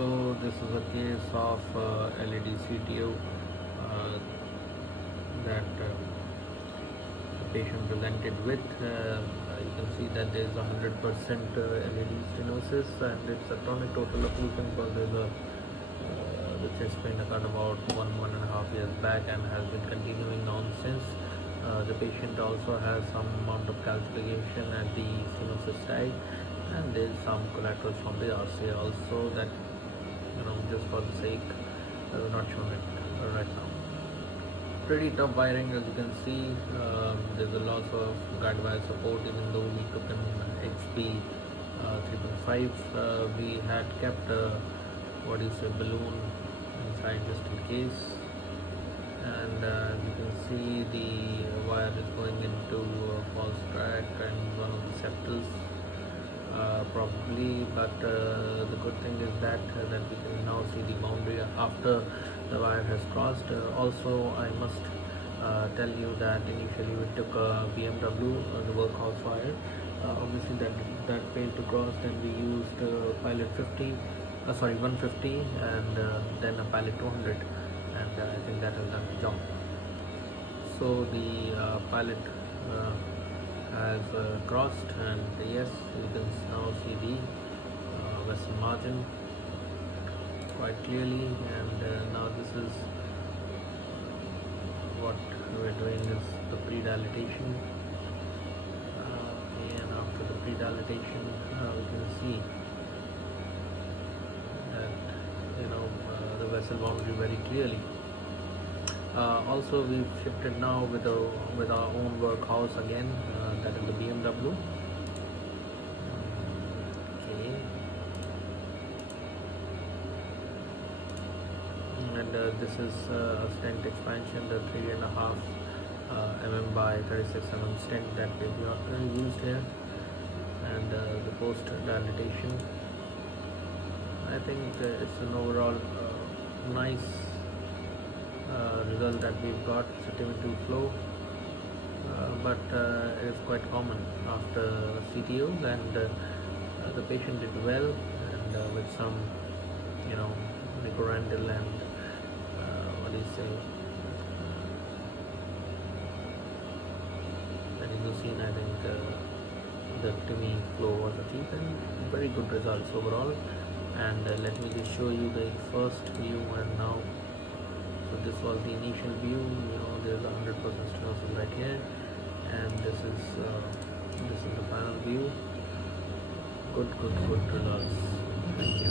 So this is a case of LAD CTO that the patient presented with. You can see that there is 100% LAD stenosis and it's a chronic total occlusion because there's the chest pain occurred about 1.5 years back and has been continuing on since. The patient also has some amount of calcification at the stenosis side, and there is some collateral from the RCA also that, just for the sake, I have not shown it right now. Pretty tough wiring, as you can see. There's a loss of guide wire support, even though we took an XP 3.5. We had kept balloon inside just in case, and you can see the wire is going into a false track and one of the septals probably, but the good thing is that we can now see the boundary after the wire has crossed. Also, I must tell you that initially we took a BMW, the workhouse wire. Obviously that failed to cross, then we used pilot 150 and then a pilot 200, and I think that has done the job. So the pilot has crossed, and yes, you can now see the vessel margin quite clearly, and now this is what we're doing is the pre-dilatation. And after the pre-dilatation we can see that the vessel boundary very clearly. Also, we've shifted now with our own workhouse again, that is the BMW. Okay, and this is a stent expansion, the 3.5 mm by 36 mm stent that we've used here, and the post dilatation. I think it's an overall nice result that we've got. Sentimental flow, but it is quite common after CTOs, and the patient did well, and with some nicorandil and adenosine. I think the TIMI flow was achieved, and very good results overall. And let me just show you the first view and now. So this was the initial view. There's 100% stenosis right here, and this is the final view. Good results. Thank you.